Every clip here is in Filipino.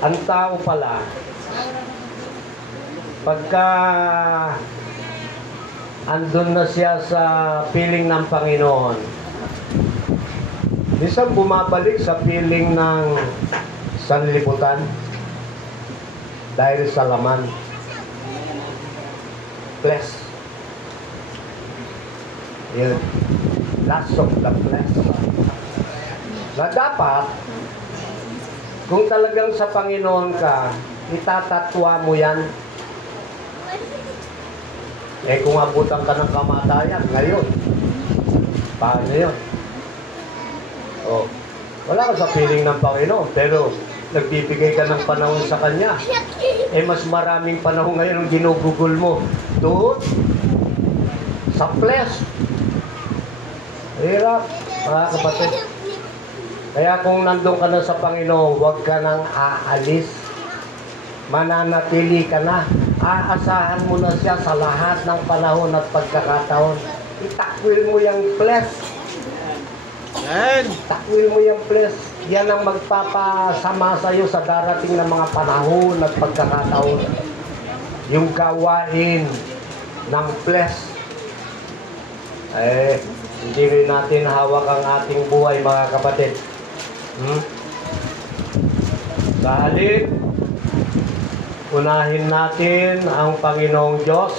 ang tao pala, pagka andun na siya sa piling ng Panginoon, minsan bumabalik sa piling ng sanlibutan dahil sa laman. Flesh. Yun. Lust of the flesh. Na dapat, kung talagang sa Panginoon ka, itatatwa mo yan. Eh kung abutan ka ng kamatayan, ngayon, paano yun? Oh, wala ka sa piling ng Panginoon, pero nagbibigay ka ng panahon sa Kanya. Eh mas maraming panahon ngayon ang ginugugol mo doon sa flesh. Hirap, mga kapatid. Kaya kung nandun ka na sa Panginoon, huwag ka nang aalis. Mananatili ka na. Aasahan mo na siya sa lahat ng panahon at pagkakataon. Itakwil mo yung flesh. Takwil mo yung flesh. Yan ang magpapasama sa'yo sa darating na mga panahon at pagkakataon. Yung gawain ng flesh. Eh, hindi rin natin hawak ang ating buhay, mga kapatid. Sa halip, unahin natin ang Panginoong Diyos.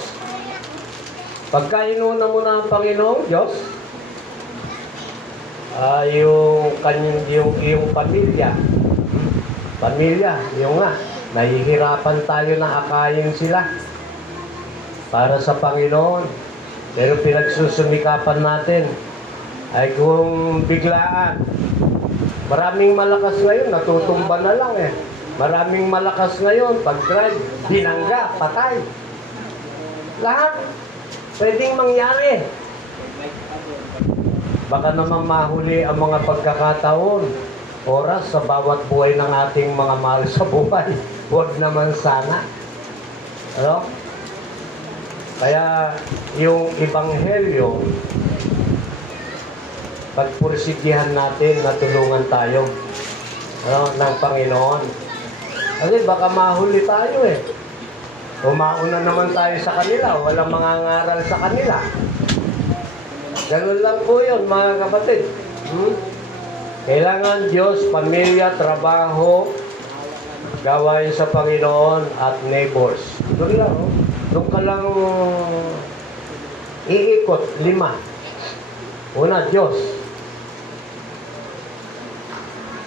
Pagka inuna mo na ang Panginoong Diyos, yung pamilya, yung nga, nahihirapan tayo na akayin sila para sa Panginoon. Pero pinagsusumikapan natin ay kung biglaan. Maraming malakas ngayon, natutumba na lang eh. Maraming malakas ngayon, pag-drive, binangga, patay. Lahat, pwedeng mangyari. Baka naman mahuli ang mga pagkakataon, oras sa bawat buhay ng ating mga mahal sa buhay. Huwag naman sana. Ano? Kaya yung Ebanghelyo, pagpursigihan natin na tulungan tayo ng Panginoon. Kasi baka mahuli tayo eh. Umauna naman tayo sa kanila, walang mangangaral sa kanila. Ganun lang po yun, mga kapatid. Kailangan Diyos, pamilya, trabaho, gawain sa Panginoon at neighbors. Doon lang, oh. Doon ka lang iikot, 5. Una, Diyos.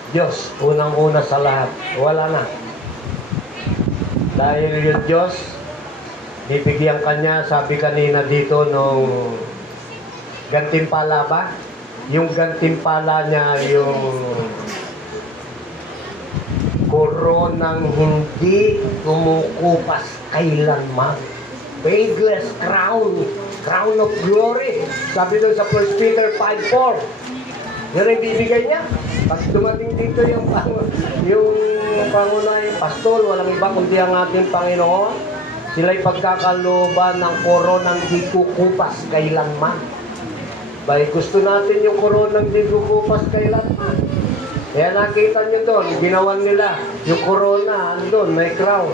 Diyos, unang-una sa lahat. Wala na. Dahil yung Diyos, bibigyan kanya, sabi kanina dito nung gantimpala ba? Yung gantimpala niya, yung koronang hindi kumukupas kailanman. Fadeless crown, crown of glory. Sabi doon sa 1 Peter 5:4. Yan ang bibigay niya. Pag dumating dito yung pangunahing pastol, walang iba kundi ang ating Panginoon. Sila'y pagkakalooban ng koronang di kukupas kailanman. Bay, gusto natin yung koronang di kukupas kailanman. Kaya nakita nyo doon, ginawan nila yung corona, andun, may crown.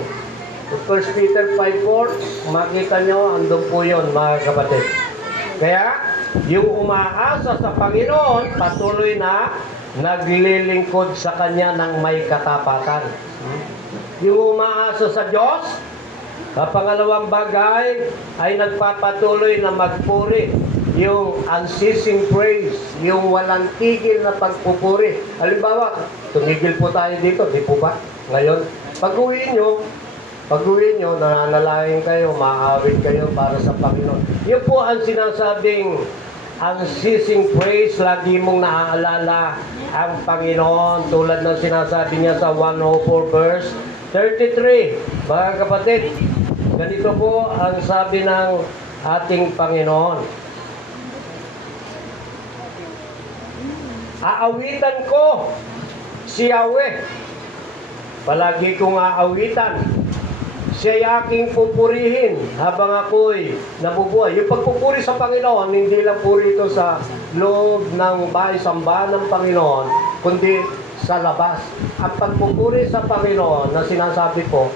1 Peter 5:4, makita nyo, andun po yun, mga kapatid. Kaya, yung umaasa sa Panginoon, patuloy na naglilingkod sa Kanya ng may katapatan. Yung umaasa sa Diyos, kapangalawang bagay ay nagpapatuloy na magpuri. Yung unceasing praise, yung walang tigil na pagpupuri. Halimbawa, tumigil po tayo dito, di po ba? Ngayon, pag-uwi nyo, nananalangin kayo, maawit kayo para sa Panginoon. Yun po ang sinasabing unceasing praise, lagi mong naaalala ang Panginoon, tulad ng sinasabi niya sa 104 verse 33. Mga kapatid, ganito po ang sabi ng ating Panginoon. Aawitan ko si Yahweh. Palagi kong aawitan. Siya'y aking pupurihin habang ako'y nabubuhay. Yung pagpupuri sa Panginoon, hindi lang puri ito sa loob ng bahay-sambahan ng Panginoon, kundi sa labas. Ang pagpupuri sa Panginoon na sinasabi ko,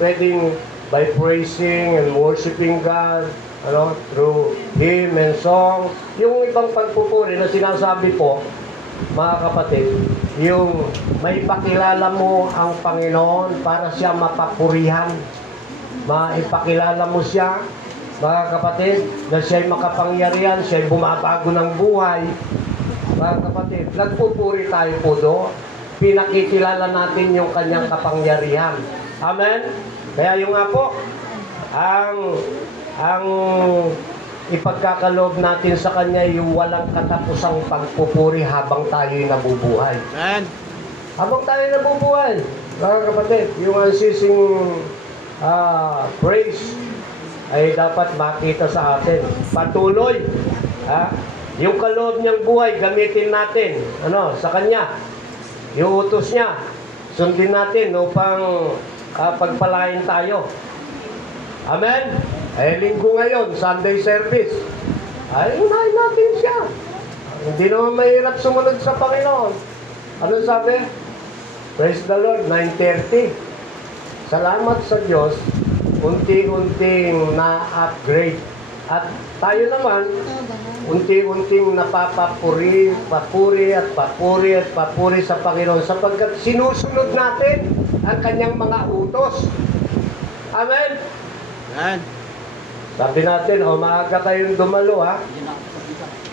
pwedeng by praising and worshiping God, through hymn and song. Yung ibang pagpupuri na sinasabi po, mga kapatid, yung may pakilala mo ang Panginoon para siya mapapurihan. Maipakilala mo siya, mga kapatid, na siya'y makapangyarihan, siya'y bumabago ng buhay. Mga kapatid, nagpupuri tayo po doon. Pinakikilala natin yung kanyang kapangyarihan. Amen? Kaya yung nga po, ang ipagkakaloob natin sa Kanya yung walang katapusang pagpupuri habang tayo'y nabubuhay. Amen. Habang tayo'y nabubuhay, mga kapatid, yung unsceasing praise ay dapat makita sa atin. Patuloy. Yung kaloob niyang buhay, gamitin natin sa Kanya. Yung utos niya, sundin natin upang pagpalain tayo. Amen? Linggo ngayon, Sunday service. Unahin natin siya. Hindi naman mahirap sumunod sa Panginoon. Ano sabi? Praise the Lord, 9:30. Salamat sa Diyos, unti-unting na-upgrade. At tayo naman, unti-unting napapapuri, papuri sa Panginoon sapagkat sinusunod natin ang kanyang mga utos. Amen? Amen. Sabi natin, maaga kayong dumalo,